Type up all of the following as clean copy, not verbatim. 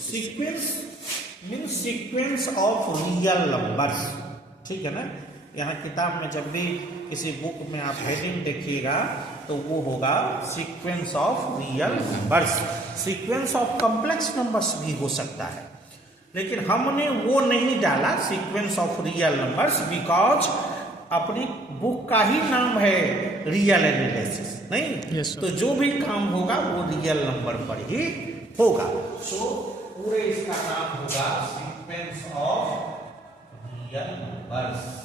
Sequence means sequence of real numbers, ठीक है ना। यहाँ किताब में जब भी किसी बुक में आप हेडिंग देखिएगा तो वो होगा sequence of real numbers. Sequence of complex numbers भी हो सकता है, लेकिन हमने वो नहीं डाला sequence of real numbers, because अपनी बुक का ही नाम है रियल एनालिसिस, नहीं? Yes, sir. तो जो भी काम होगा वो रियल नंबर पर ही होगा। सो पूरे इसका नाम होगा sequence of real numbers.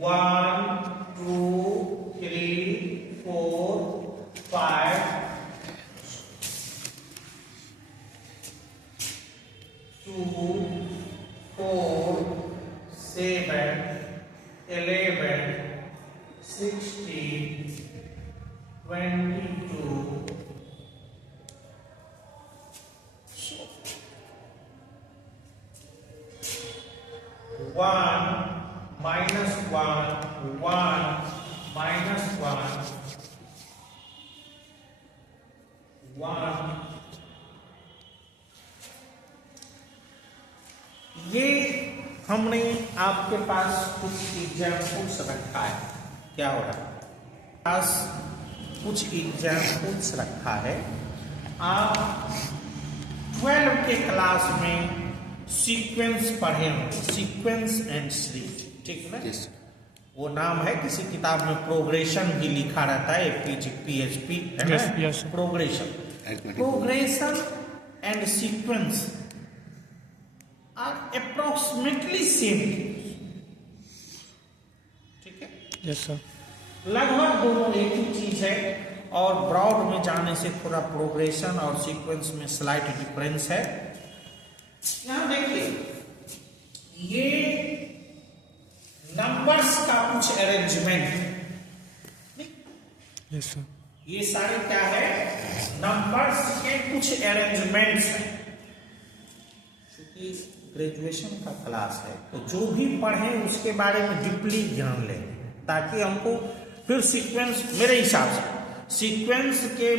One two three four five two four seven 11 16 22 1 minus 1 1 minus 1 1। ये हमने आपके पास कुछ एग्जाम्पल्स रखा है। क्या हो रहा है? पास कुछ एग्जाम्पल्स रखा है। आप 12 के क्लास में सीक्वेंस पढ़े होंगे, सीक्वेंस एंड सीरीज, ठीक है ना? वो नाम है, किसी किताब में प्रोग्रेशन भी लिखा रहता है, PHP है ना? Progression and sequence are approximately same, ठीक है? Yes sir. लगभग दोनों एक ही चीज है, और ब्रॉड में जाने से थोड़ा प्रोग्रेशन और सीक्वेंस में स्लाइट डिफरेंस है। यहां देखिए, ये नंबर्स का कुछ अरेंजमेंट, यस सर। ये सारे क्या है? नंबर्स के कुछ अरेंजमेंट्स हैं। क्योंकि ग्रेजुएशन का क्लास है तो जो भी पढ़ें उसके बारे में डीपली ज्ञान लें, ताकि हमको फिर सीक्वेंस, मेरे हिसाब से सीक्वेंस के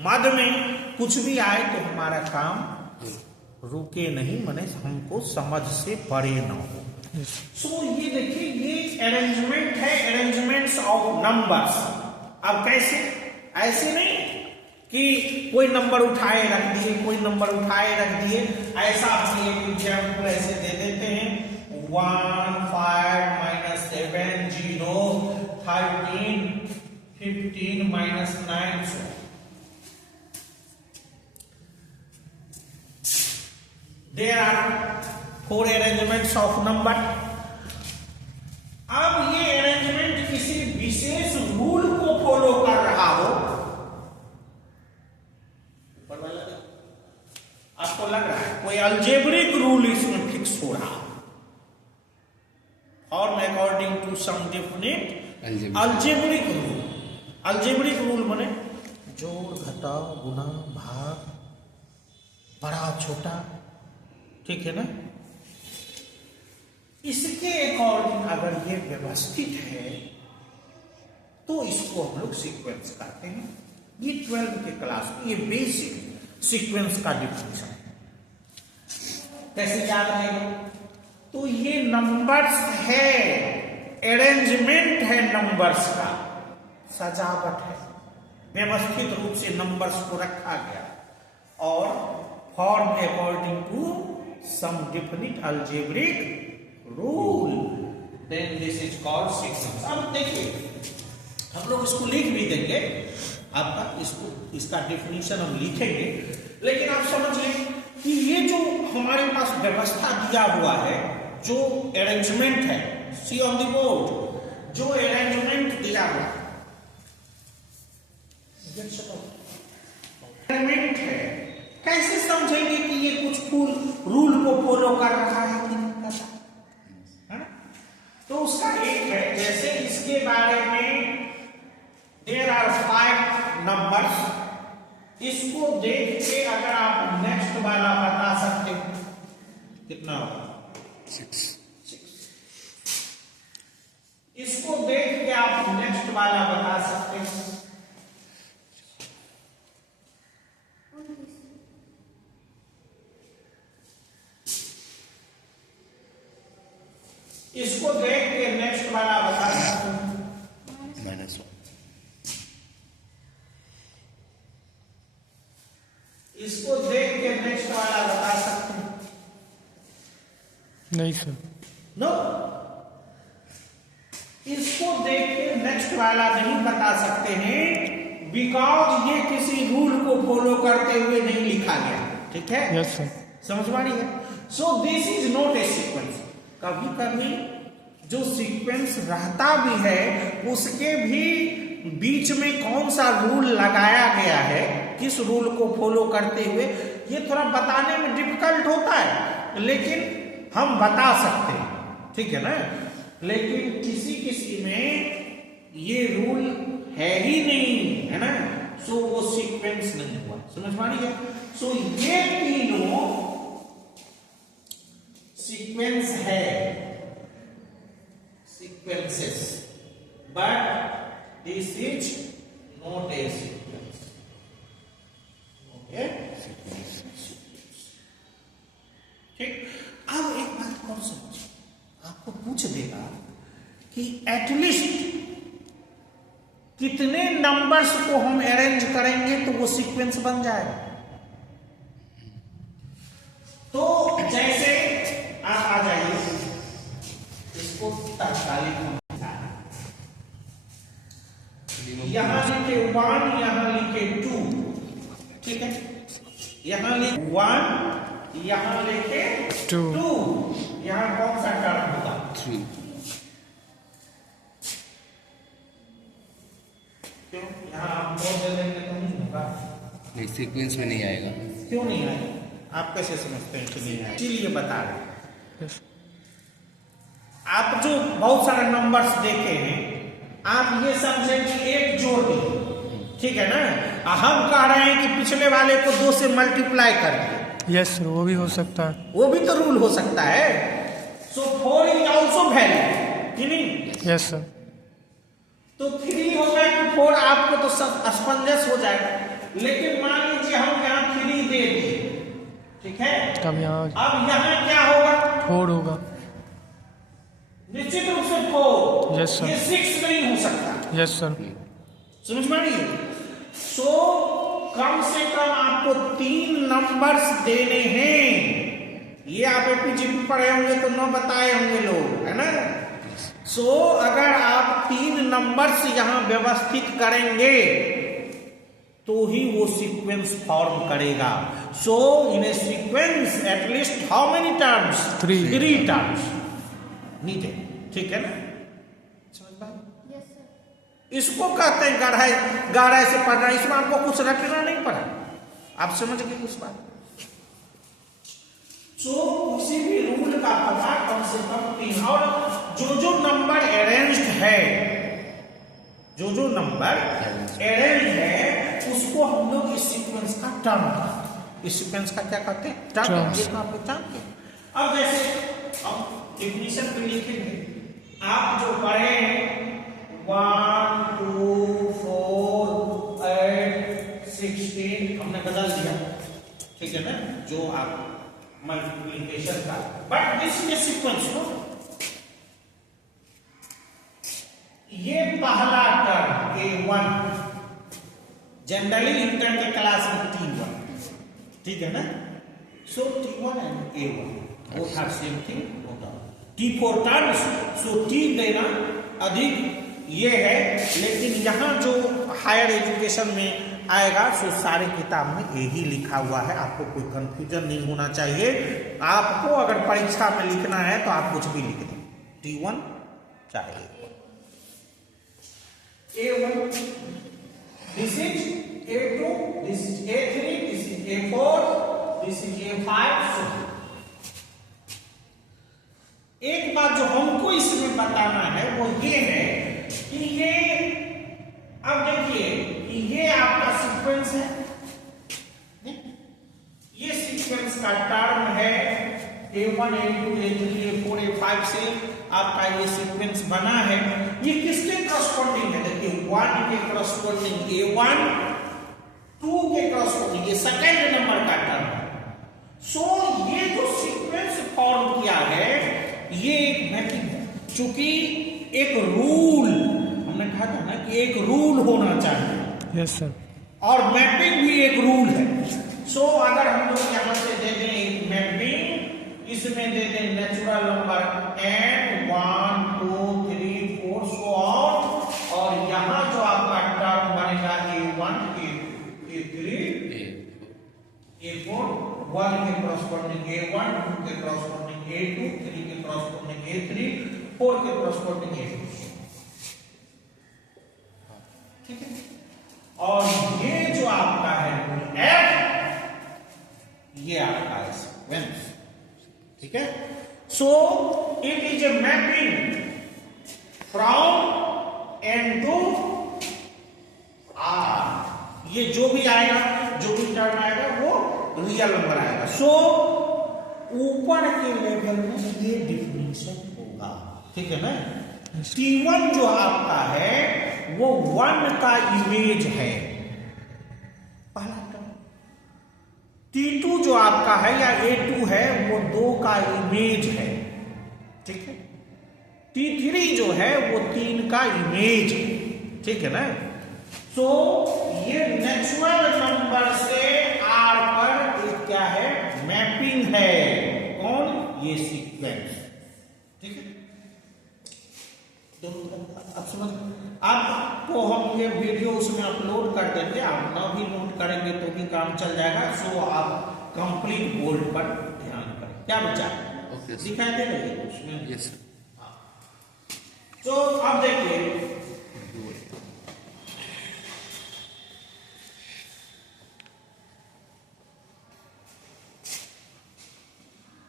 मध्य में कुछ भी आए तो हमारा काम रुके नहीं, माने हमको समझ से परे न हो। सो ये देखिए, ये अरेंजमेंट है, अरेंजमेंट्स ऑफ नंबर्स। अब कैसे? ऐसे नहीं कि कोई नंबर उठाए रख दिए, कोई नंबर उठाए रख दिए, ऐसा हम एक एग्जाम्पल ऐसे दे देते हैं 1 5 minus 7 0 13 15 minus 9 so there are 4 arrangements of number। अब ये अरेंजमेंट किसी विशेष रूल को फॉलो कर रहा हो, आपको लग रहा है कोई अलजेब्रिक रूल इसमें फिक्स हो रहा है, और according to some definite algebraic rule. Algebraic rule माने जोड़ घटाव गुणा भाग, बड़ा छोटा, ठीक है ना? इसके अकॉर्डिंग अगर ये व्यवस्थित है तो इसको हम लोग सीक्वेंस कहते हैं। ये 12 के क्लास में ये बेसिक सीक्वेंस का डिफिनेशन है। कैसे याद रहेगा? तो ये नंबर्स है, अरेंजमेंट है नंबर्स का, सजावट है, व्यवस्थित रूप से नंबर्स को रखा गया और form according to some definite algebraic rule, then this is called sequence. अब देखिए, हम लोग इसको लिख भी देंगे, आपका इसको, इसका डेफिनेशन हम लिखेंगे, लेकिन आप समझ लें कि ये जो हमारे पास व्यवस्था दिया हुआ है, जो अरेंजमेंट है, सी ऑन द बोर्ड, जो अरेंजमेंट दिया हुआ अरेंजमेंट है, कैसे समझेंगे कि ये कुछ रूल को फॉलो कर रहा है कि नहीं कर रहा है? तो उसका एक है, जैसे इसके बारे में देयर आर 5 नंबर्स, इसको देख के अगर आप नेक्स्ट वाला बता सकते कितना होगा? 6। इसको देख के आप नेक्स्ट वाला बता सकते हैं। इसको देख के नेक्स्ट वाला बता सकते हैं। -1। इसको देख के नेक्स्ट वाला बता सकते हैं? नहीं सर। नो, इसको देख के नेक्स्ट वाला नहीं बता सकते हैं, बिकॉज ये किसी रूल को फॉलो करते हुए नहीं लिखा गया। ठीक है? Yes sir. समझ में आ रही है? So this is not a sequence. कभी कभी जो सीक्वेंस रहता भी है उसके भी बीच में कौन सा रूल लगाया गया है, किस रूल को फॉलो करते हुए, ये थोड़ा बताने में डिफिकल्ट होता है, लेकिन हम बता सकते हैं। ठीक है ना? लेकिन किसी किसी में ये रूल है ही नहीं, है ना? सो वो सीक्वेंस नहीं हुआ। समझ में आ रही है? सो ये तीनों सीक्वेंस है, sequences, but this is not a sequence. Okay? ठीक। अब एक बात और समझिए, आपको पूछ देगा कि एटलीस्ट कितने नंबर्स को हम अरेंज करेंगे तो वो सीक्वेंस बन जाएगा। तो जैसे आप आ जाइए, इसको तात्कालिक हम यहां लिखे 1, यहां लिखे 2, ठीक है? यहां लिखे 1, यहां लिखे 2, यहां कौन सा टर्म होगा? 3। क्यों? यहां आप और दे देंगे तो नहीं होगा। नहीं, सीक्वेंस में नहीं आएगा। क्यों नहीं आएगा? आप कैसे समझते हैं कि नहीं आएगा? इसीलिए बता रहे। यस। आप जो बहुत सारे नंबर्स देखे हैं, आप ये समझे कि एक जोड़ दिए, ठीक है ना? हम कह रहे हैं कि पिछले वाले को 2 से मल्टीप्लाई कर दिए। यस सर, वो भी हो सकता है। वो भी तो रूल हो सकता है। सो 4 इज ऑल्सो वैलिड, कि नहीं? Yes sir. तो 3 होगा कि 4 आपको तो सब असमंजस हो जाएगा। लेकिन मान लीजिए हम यहाँ 3 दे दिए, ठीक है? तब यहाँ अब यहाँ क्या होगा? 4 होगा। निश्चित रूप से 4। Yes sir. ये 6 नहीं हो सकता। Yes sir. समझ में आ रही है? सो कम से कम आपको 3 नंबर्स देने हैं। ये आप एपीजीपी पढ़े होंगे तो 9 बताए होंगे लोग, है ना? सो अगर आप 3 नंबर्स यहां व्यवस्थित करेंगे तो ही वो सीक्वेंस फॉर्म करेगा। So in a sequence at least how many terms? 3 terms नीचे। ठीक है ना? समझ पाए? इसको कहते हैं गहराई से पढ़ना। इसमें आपको कुछ रटना नहीं पड़ा, आप समझ गए उस बात। सो किसी भी रूल का पता कम से कम 3, और जो नंबर अरेंज्ड है, जो नंबर अरेंज्ड है उसको हम लोग इस सीक्वेंस का टर्म कहते हैं। इस सीक्वेंस का क्या कहते हैं? टर्म। ये तो आप लोग जानते हैं। अब जैसे हम डेफिनेशन पे लिखेंगे, आप जो पढ़े 1, 2, 4, 8, 16 हमने बदल दिया, ठीक है ना? जो आप मल्टीप्लिकेशन का, बट दिस इज सीक्वेंस। को ये पहला टर्म A1 जनरली इंटर के क्लास में T1, ठीक है ना? सो T1 and A1 both are same thing होगा। T4 टर्म्स, सो T देना अधिक ये है, लेकिन यहाँ जो हायर एजुकेशन में आएगा सो सारे किताब में यही लिखा हुआ है। आपको कोई कंफ्यूजन नहीं होना चाहिए। आपको अगर परीक्षा में लिखना है तो आप कुछ भी लिख दें, T1 चाहे A1, this is A2, this is A3, this is A4, this is A5। एक बात जो हमको इसमें बताना है वो ये है कि ये, अब देखिए कि ये आपका सीक्वेंस है, ये सीक्वेंस का टर्म है A1 A2 A3 A4 A5 से आपका ये सीक्वेंस बना है। ये किसके करस्पॉन्डिंग है? देखिए 1 के करस्पॉन्डिंग A1, 2 के करस्पॉन्डिंग ये सेकंड नंबर का टर्म है। सो ये जो सीक्वेंस फॉर्म किया है ये एक मैपिंग है। चूंकि एक रूल हमने कहा था ना कि एक रूल होना चाहिए। Yes sir. और मैपिंग भी एक रूल है। सो अगर हम लोग यहां से दे दें एक मैपिंग, इसमें दे दें natural number n 1 2 3 4 so on, और यहां जो आपका टर्म बनेगा A1 A2 A3 A4, 1 के करस्पॉन्डिंग A1, 2 के करस्पॉन्डिंग A2, 3 के करस्पॉन्डिंग A3, 4 के करस्पॉन्डिंग A2। ठीक है। और ये जो आपका है F, ये आपका है सीक्वेंस। ठीक है। So it is a mapping from N to R। ये जो भी आएगा, जो भी टर्म आएगा वो रियल नंबर आएगा। सो ऊपर के लेवल में ये डिफिनेशन होगा। ठीक है ना। T1 जो आपका है वो 1 का इमेज है, पहला टर्म। T2 जो आपका है या A2 है वो 2 का इमेज है। ठीक है। T3 जो है वो 3 का इमेज है। ठीक है ना। सो ये नेचुरल नंबर से R पर एक क्या है? मैपिंग है। कौन? ये सीक्वेंस। ठीक है। तो अब समझ, आपको हम ये वीडियो उसमें अपलोड कर देंगे, आप ना भी नोट करेंगे तो भी काम चल जाएगा। सो आप कंप्लीट बोर्ड पर ध्यान करें। क्या बचा? ओके, दिखाई दे रही है उसमें? यस। तो अब देखिए,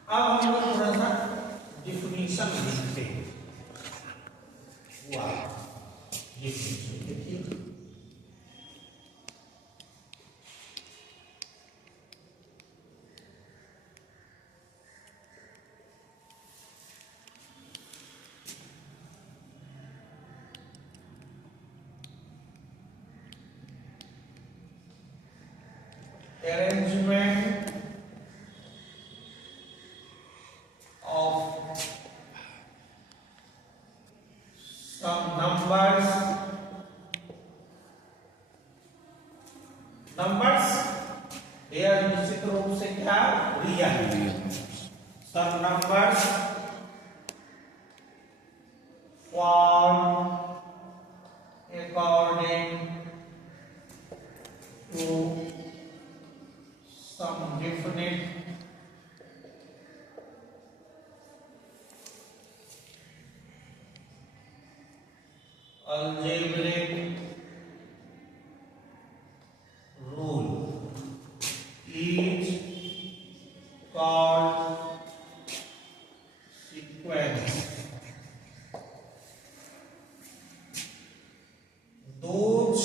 अब हम लोग थोड़ा सा डिफिनीशन लिखते हैं। देखिए arrangement of some numbers यह निश्चित रूप से क्या? Real. some numbers form according to some definite algebraic rule is called sequence. Those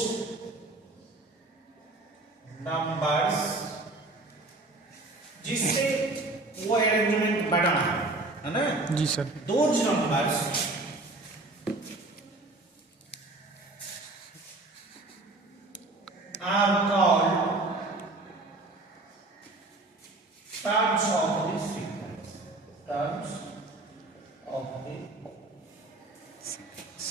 numbers जिससे वो अरेंजमेंट बना है ना? जी sir. Those numbers are called terms of the sequence. Terms of the sequence.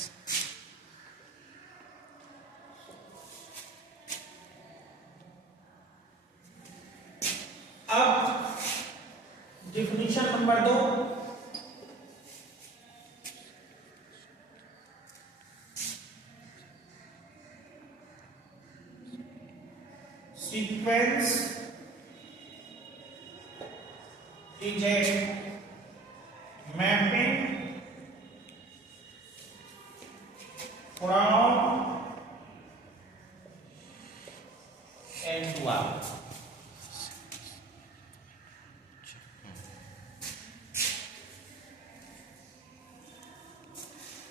अब definition number 2, sequence is a mapping from N to R.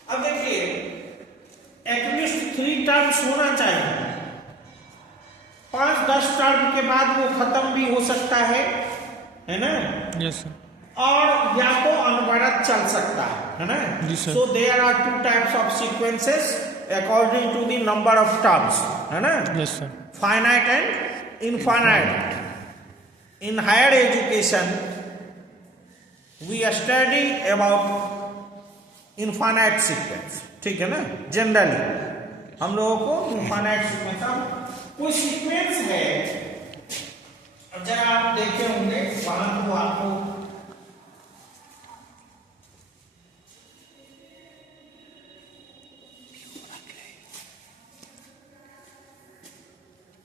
अब देखिए at least 3 terms होना चाहिए। 5-10 टर्म के बाद वो खत्म भी हो सकता है ना? Yes sir. और या तो अनवरत चल सकता है ना। जी sir. So there are two types of sequences according to the number of terms, है ना। Yes sir. Finite and infinite. In higher education we study about infinite sequence, ठीक है ना। जनरली हम लोगों को इनफाइनाइट सीक्वेंस, अब कोई सीक्वेंस है, अब जरा आप देखे होंगे वहां तो आपको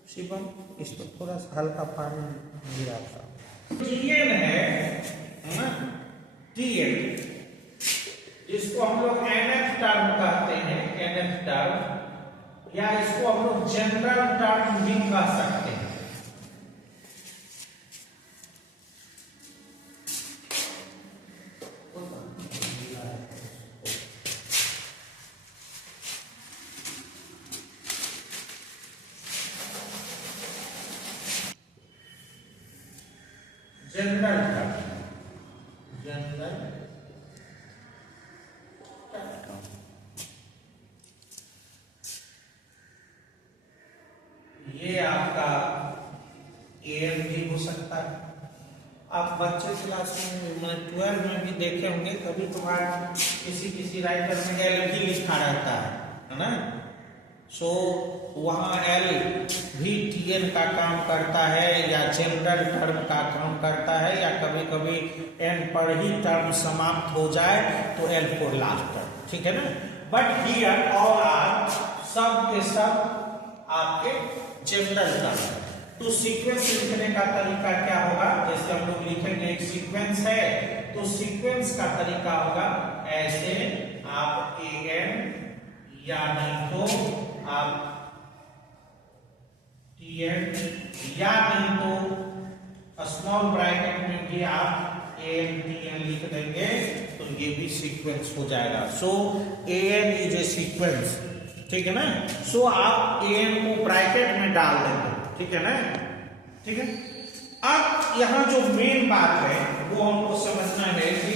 शिवम इस पर थोड़ा सा हल्का पानी गिरा था। टीएन है ना, टीएन इसको हम लोग एनएफ टर्म कहते हैं, एनएफ टर्म, या इसको हम लोग जनरल टर्म भी कह सकते हैं। जनरल टर्म, जनरल टर्म, ये आपका एएन भी हो सकता है। आप बच्चे क्लास में 12 में भी देखे होंगे, कभी कभार किसी राइटर में एल भी लिखा रहता है ना। सो वहाँ एल भी टीएन का काम करता है, या जनरल टर्म का काम करता है, या कभी कभी एन पर ही टर्म समाप्त हो जाए तो एल फॉर लास्ट टर्म, ठीक है ना। बट हियर ऑल आर सब के सब आपके जनरल टर्म। तो सीक्वेंस लिखने का तरीका क्या होगा, जैसे हम लोग लिखेंगे एक सीक्वेंस है, तो सीक्वेंस का तरीका होगा ऐसे, आप एन या नहीं तो आप टीएन, या नहीं तो स्मॉल ब्रैकेट में भी आप एन टीएन लिख देंगे तो ये भी सीक्वेंस हो जाएगा। सो एन इज ए सीक्वेंस, ठीक है ना। सो आप एन को ब्रैकेट में डाल देंगे, ठीक है ना, ठीक है। अब यहां जो मेन बात है वो हमको समझना है कि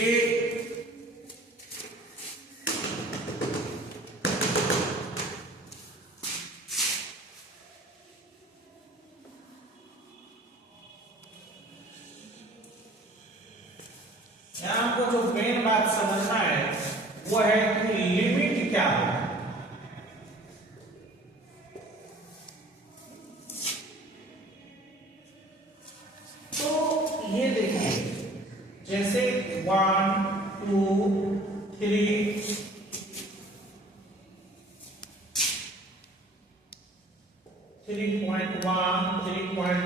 ये हमको जो मेन बात समझना है वो है कि लिमिट क्या है। तो ये देखिए, जैसे 1 2 3 3.1 3.01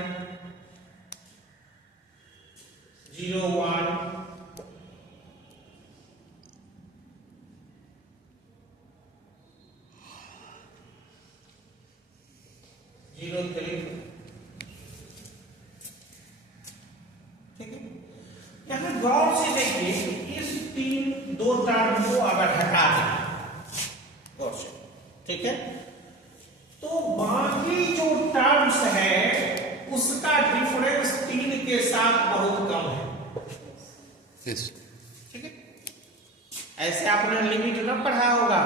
03, ठीक है। यहां गौर से देखिए कि इस दो टर्म को अगर हटा दें गौर से, ठीक है, तो बाकी जो टर्म्स है उसका डिफरेंस 3 के साथ बहुत कम है, ठीक है। ऐसे आपने लिमिट न पढ़ा होगा,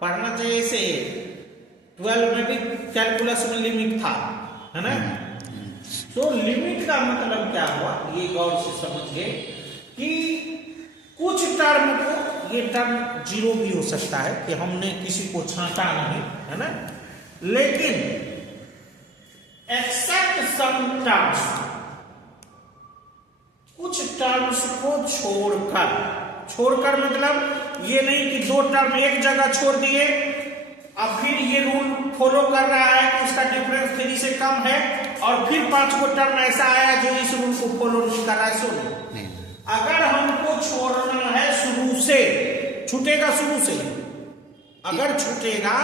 पढ़ना चाहिए। ऐसे 12 में भी कैलकुलस में लिमिट था, है ना। तो लिमिट का मतलब क्या हुआ, ये गौर से समझिए कि कुछ टर्म को, ये टर्म 0 भी हो सकता है कि हमने किसी को छांटा नहीं, है ना, लेकिन एक्सेप्ट सम टर्म्स, कुछ टर्म्स को छोड़कर मतलब ये नहीं कि 2 टर्म एक जगह छोड़ दिए, अब फिर ये रूल फॉलो कर रहा है कि उसका डिफरेंस 3 से कम है, और फिर 5 को टर्म ऐसा आया जो इस रूल को फॉलो नहीं कर रहा है। सुनो, अगर हमको छोड़ना है शुरू से, छूटेगा शुरू से, अगर छूटेगा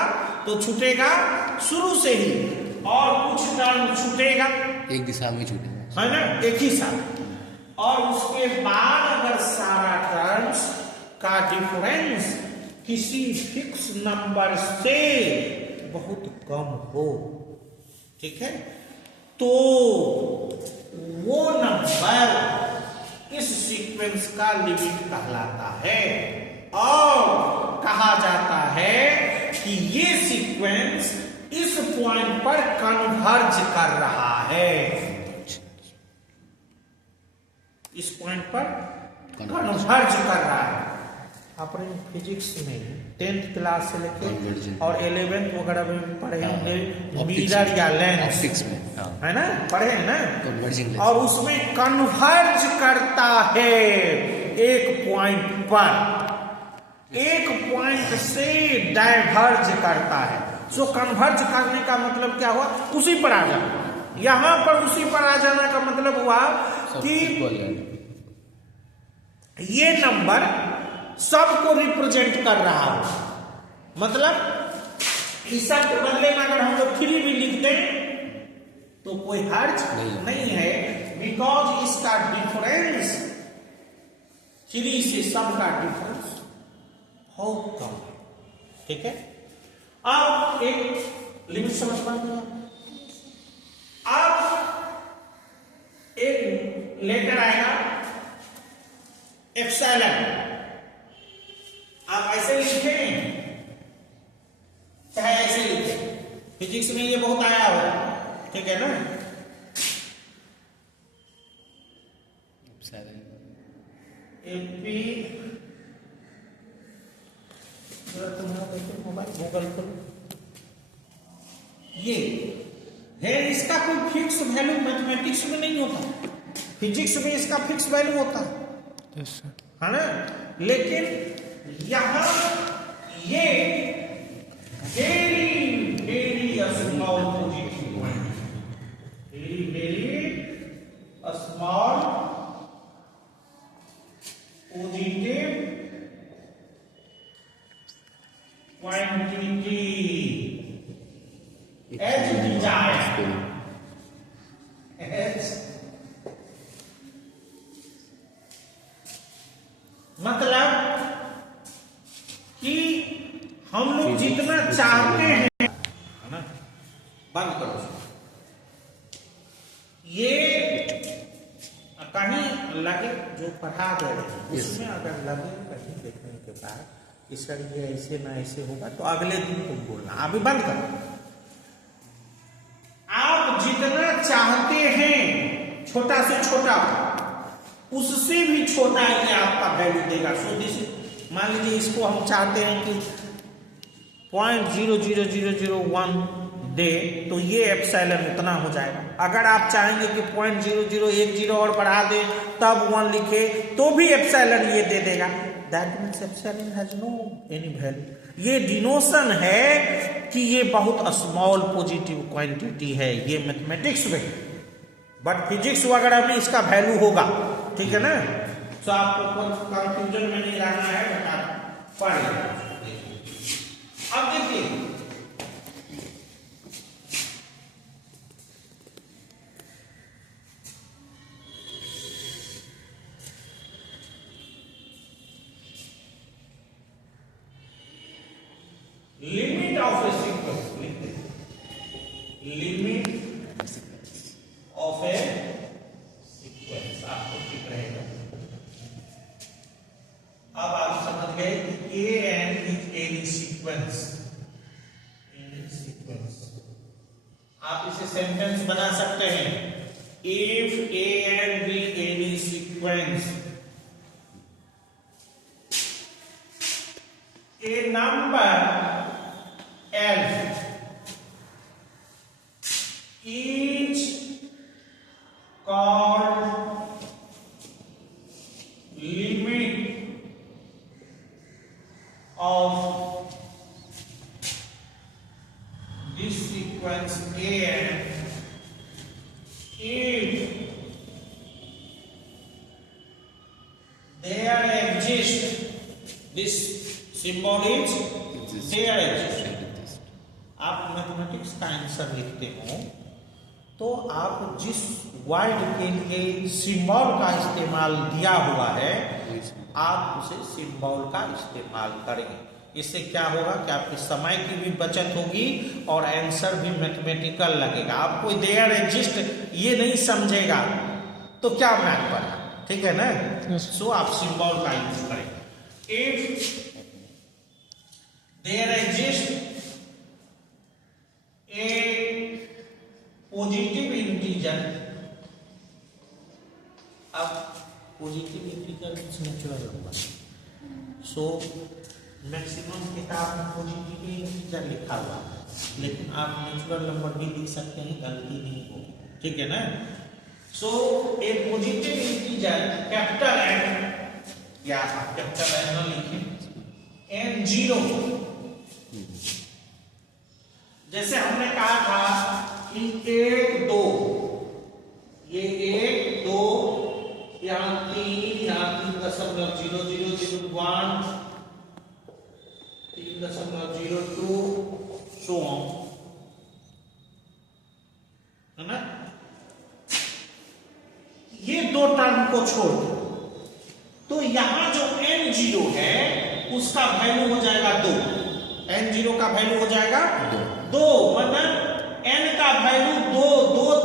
तो छूटेगा शुरू से ही, और कुछ टर्म छूटेगा एक दिशा में छूटेगा, है ना, एक ही साथ, और उसके बाद अगर सारा टर्म्स का डिफरेंस किसी फिक्स नंबर से बहुत कम हो, ठीक है, तो वो नंबर सीक्वेंस का लिमिट कहलाता है और कहा जाता है कि ये सीक्वेंस इस पॉइंट पर कन्वर्ज कर रहा है, इस पॉइंट पर कन्वर्ज कर रहा है। अपने फिजिक्स में 10th क्लास से लेके और 11th वगैरह में पढ़े होंगे मिरर या लेंस, ऑप्टिक्स में है ना, पढ़े हैं ना, कन्वर्जिंग और उसमें कन्वर्ज करता है एक पॉइंट पर, एक पॉइंट से डाइवर्ज करता है। सो कन्वर्ज करने का मतलब क्या हुआ, उसी पर आ जाना। यहां पर उसी पर आ जाना का मतलब हुआ कि ये नंबर सबको रिप्रेजेंट कर रहा है। मतलब इस सब के बदले में अगर हम लोग 3 भी लिख दें तो कोई हर्ज नहीं है, बिकॉज इसका डिफरेंस 3 से सब का डिफरेंस बहुत कम है। ठीक है, अब एक लिमिट समझ पाएंगे। अब एक लेटर आएगा एप्सिलॉन, आप ऐसे लिखें चाहे ऐसे लिखें, फिजिक्स में ये बहुत आया हुआ, ठीक है ना। एपी मोबाइल गूगल करो, ये है, इसका कोई फिक्स वैल्यू मैथमेटिक्स में नहीं होता, फिजिक्स में इसका फिक्स वैल्यू होता है, है ना। लेकिन यहां ये very very small positive point, very very small positive quantity as desire, as मतलब कि हम लोग जितना चाहते हैं, है ना, बंद करो। ये कहीं लगे जो पढ़ा दे रहे हैं उसमें अगर लगे कहीं देखने के बाद कि सर ये ऐसे ना ऐसे होगा तो अगले दिन तुम बोलना, अभी बंद करो। आप जितना चाहते हैं छोटा से छोटा, उससे भी छोटा ये आपका वैल्यू देगा। सो दिस, मान लीजिए इसको हम चाहते हैं कि 0.00001 दे, तो ये एप्सिलॉन उतना हो जाएगा। अगर आप चाहेंगे कि 0.0010 और बढ़ा दे तब 1 लिखे तो भी एप्सिलॉन ये दे देगा। That means epsilon has no any value. ये डिनोशन है कि ये बहुत स्मॉल पॉजिटिव क्वांटिटी है, ये मैथमेटिक्स में, बट फिजिक्स वगैरह में इसका वैल्यू होगा, ठीक है ना। तो आपको कुछ कंफ्यूजन में नहीं रहना है, बता पढ़िए। अब देखिए limit of A sequence, limit of A sequence आपको ठीक रहेगा। अब आप समझ गए कि A and is any sequence, any sequence. आप इसे सेंटेंस बना सकते हैं, if A and be any sequence, A number L each called limit of this sequence A if there exists this symbol is there exists। आप mathematics का answer लिखते हो तो आप जिस वर्ड के लिए सिंबल का इस्तेमाल दिया हुआ है आप उसे सिंबल का इस्तेमाल करेंगे। इससे क्या होगा कि आपके समय की भी बचत होगी और आंसर भी मैथमेटिकल लगेगा। आप कोई देयर एग्जिस्ट ये नहीं समझेगा तो क्या मैथ पढ़ा, ठीक है ना? Yes. सो आप सिंबल का यूज करें। If there exist a positive integer, अब positive integer means natural number, so maximum किताब में पॉजिटिव इंटीजर लिखा हुआ है, लेकिन आप नेचुरल नंबर भी लिख सकते हैं, गलती नहीं होगी, ठीक है ना? सो ए पॉजिटिव इंटीजर कैपिटल एन, या आप कैपिटल एन न लिखें, एन जीरो, जैसे हमने कहा था कि 1 2, ये 1 2, यहाँ 3, यहाँ 3.0001, 3.02, सो ऑन, है ना? ये दो टर्म को छोड़ दो, तो यहां जो n0 है उसका वैल्यू हो जाएगा 2, n0 का वैल्यू हो जाएगा 2, मतलब n का वैल्यू 2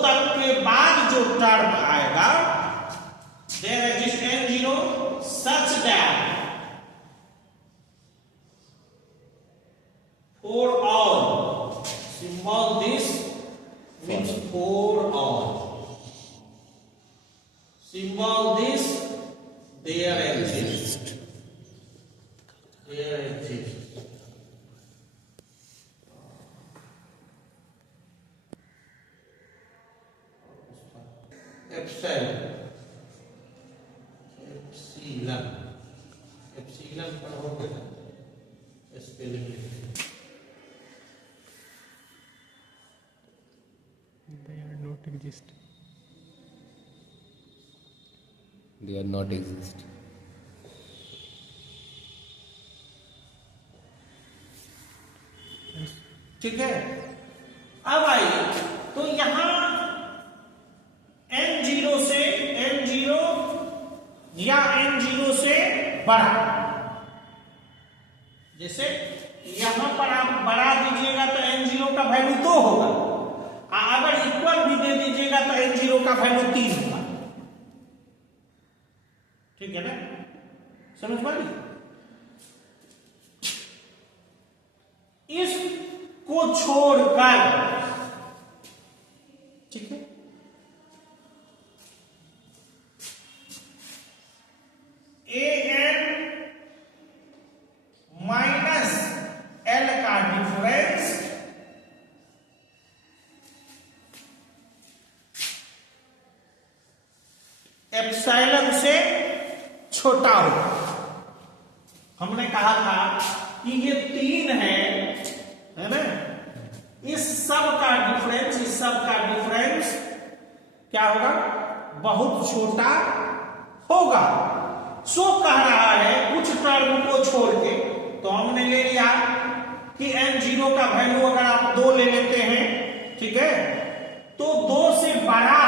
तक के बाद जो टर्म आएगा, there exist n0 such that for all, symbol this means for all, symbol this there exists, there exists, epsilon, epsilon, epsilon का हो गया spelling. They are not exist. They are not exist. Yes. ठीक है, अब आइए तो यहां n0 से n0 या n0 से बड़ा, जैसे यहां पर आप बढ़ा दीजिएगा तो n0 का वैल्यू 2 होगा, अगर इक्वल भी दे दीजिएगा तो n0 का वैल्यू 3 होगा, ठीक है ना? समझ पा रही? इसको छोड़कर, ठीक है, an माइनस l का डिफरेंस एप्सिलॉन से छोटा हो। हमने कहा था कि ये 3 है ना? इस सब का डिफरेंस क्या होगा? बहुत छोटा होगा। सो कह रहा है कुछ टर्म को छोड़ के, तो हमने ले लिया कि n0 का वैल्यू अगर आप 2 ले लेते हैं, ठीक है, तो 2 से बड़ा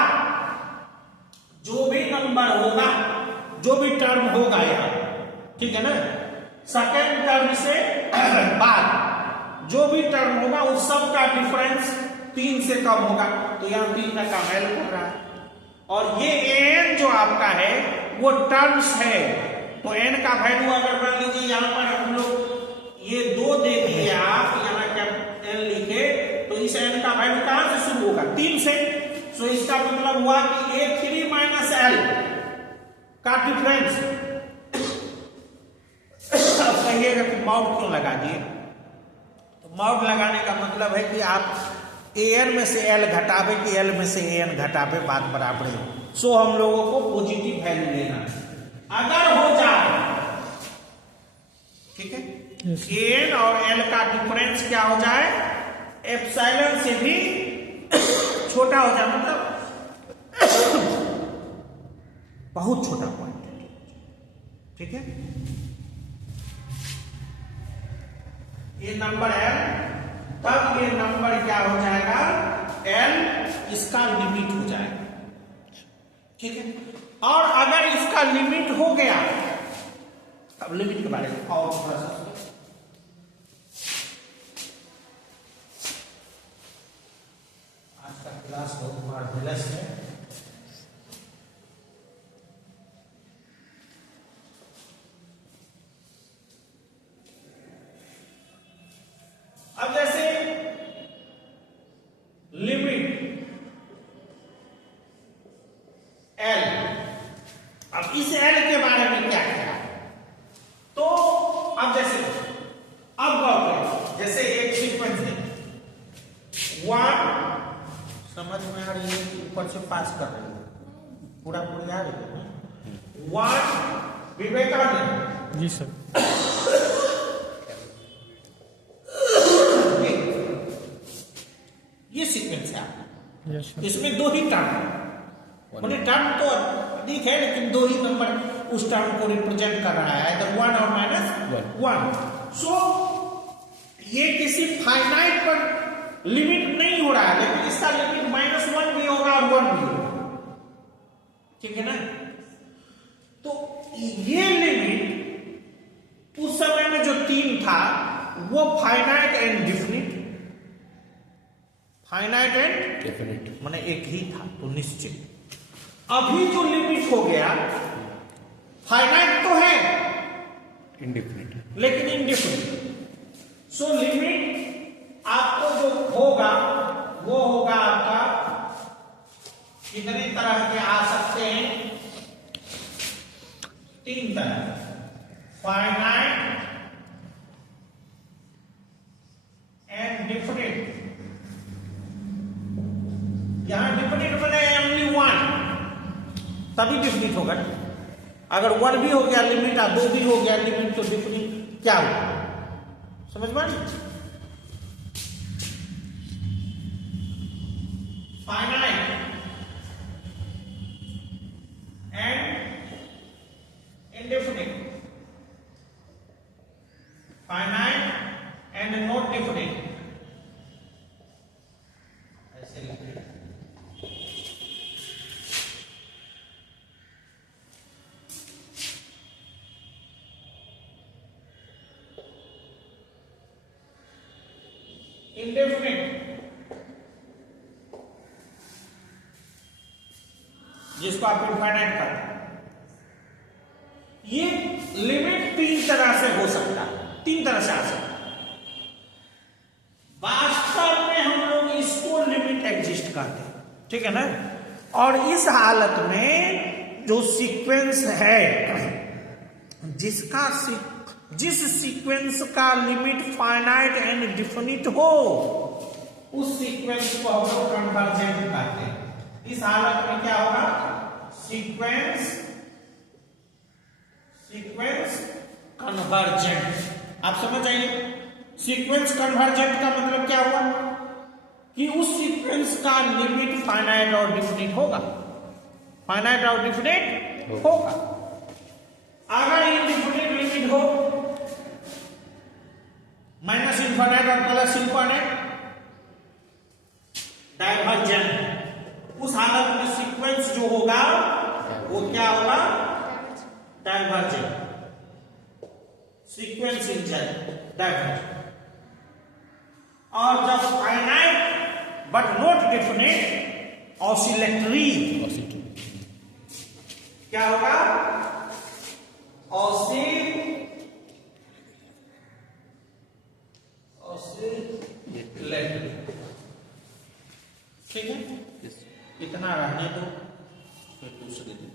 जो भी नंबर होगा, जो भी टर्म होगा यहां, ठीक है ना, सेकेंड टर्म से बाद जो भी टर्म होगा उस सब का डिफरेंस 3 से कम होगा, तो यहां 3 का कामेल कर रहा है। और ये n जो आपका है वो टर्म्स है, तो n का वैल्यू अगर मान लीजिए यहां पर हम लोग ये 2 दे दिए, आप यहां क्या n लिखे, तो इस n का वैल्यू कहां से शुरू होगा? 3 से। सो इसका मतलब हुआ कि A3 माइनस L का डिफरेंस, अब कहिएगा कि मॉड क्यों लगा दिए? तो मॉड लगाने का मतलब है कि आप an में से l घटावे कि l में से an घटावे, बात बराबर है। सो हम लोगों को पॉजिटिव वैल्यू लेना है। अगर हो जाए, ठीक है, Yes. an और l का डिफरेंस क्या हो जाए? एप्सिलॉन से भी छोटा हो जाए, मतलब बहुत छोटा पॉइंट, ठीक है। ये नंबर है, तब ये नंबर क्या हो जाएगा? l इसका लिमिट हो जाएगा, ठीक है। और अगर इसका लिमिट हो गया, अब लिमिट के बारे में और थोड़ा सा आज का क्लास बहुत मार्वेलस है। अब इस एल के बारे में क्या क्या है, तो अब जैसे अब गौर करें, जैसे एक सीक्वेंस है 1, समझ में आ रही है कि ऊपर से पास कर रही है, पूरा पूरी आ रही है 1 विवेकानंद। जी सर। ये सीक्वेंस है आपका, यस सर। इसमें 2 ही टर्म है, मतलब टर्म तो अधिक है लेकिन 2 ही नंबर उस टर्म को रिप्रेजेंट कर रहा है, इधर 1 और -1। सो ये किसी फाइनाइट पर लिमिट नहीं हो रहा है, लेकिन इसका लिमिट -1 भी होगा और 1 भी होगा, ठीक है ना। तो ये लिमिट उस समय में जो 3 था वो finite and definite, finite and definite माने एक ही था, तो निश्चित। अभी जो लिमिट हो गया फाइनाइट तो है इंडेफिनेट लेकिन इनडिफिनिट। सो लिमिट आपको जो होगा वो होगा आपका, कितने तरह के आ सकते हैं, 3 तरह, फाइनाइट एंड डिफिनिट। यहां डिफिनिट बने ओनली 1 तभी डिफिनिट होगा। अगर 1 भी हो गया लिमिट और 2 भी हो गया लिमिट, तो डिफिनिट क्या होगा, समझ में? Finite and indefinite, finite and not definite, ऐसे लिखिए। इंडेफिनिट जिसको आप इनफाइनाइट करते हैं, ये लिमिट 3 तरह से हो सकता है, 3 तरह से आ सकता है। वास्तव में हम लोग इसको लिमिट एग्जिस्ट कहते हैं, ठीक है ना। और इस हालत में जो सीक्वेंस है, जिस सीक्वेंस का लिमिट फाइनाइट एंड डिफिनिट हो, उस सीक्वेंस को हम लोग कन्वर्जेंट कहते हैं। इस हालत में क्या होगा, सीक्वेंस कन्वर्जेंट। आप समझ आइए, सीक्वेंस कन्वर्जेंट का मतलब क्या हुआ कि उस सीक्वेंस का लिमिट फाइनाइट और डिफिनिट होगा, फाइनाइट और डिफिनिट होगा। अगर इनडिफिनिट लिमिट हो, माइनस इनफाइनाइट और प्लस इनफाइनाइट, डाइवर्जेंट, उस हालत में सीक्वेंस जो होगा वो क्या होगा, डाइवर्जेंट। Sequence in divergent. और जब finite but not definite, oscillatory, क्या होगा, ऑसिलेटरी, ठीक है। इतना रहने दो, फिर दूसरे दिन